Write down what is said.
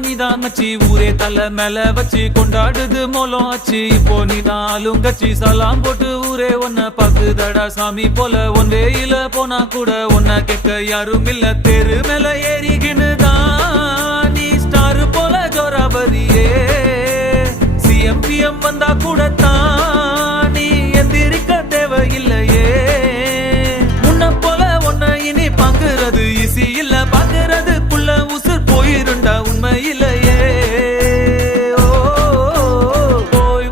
நீதான் மச்சி ஊரே தலை மேல வச்சு கொண்டாடுது மோலம் ஆச்சு இப்போ நீதான் ஆளுங்கச்சி சலாம் போட்டு ஊரே ஒன்ன பாக்குதடா சாமி போல ஒன் வேயில போனா கூட ஒன்ன கேட்க யாரும் இல்ல தெரு மேல ஏறிகினுதான் நீ ஸ்டார் போல ஜோராபரியே சிஎம் வந்தா கூட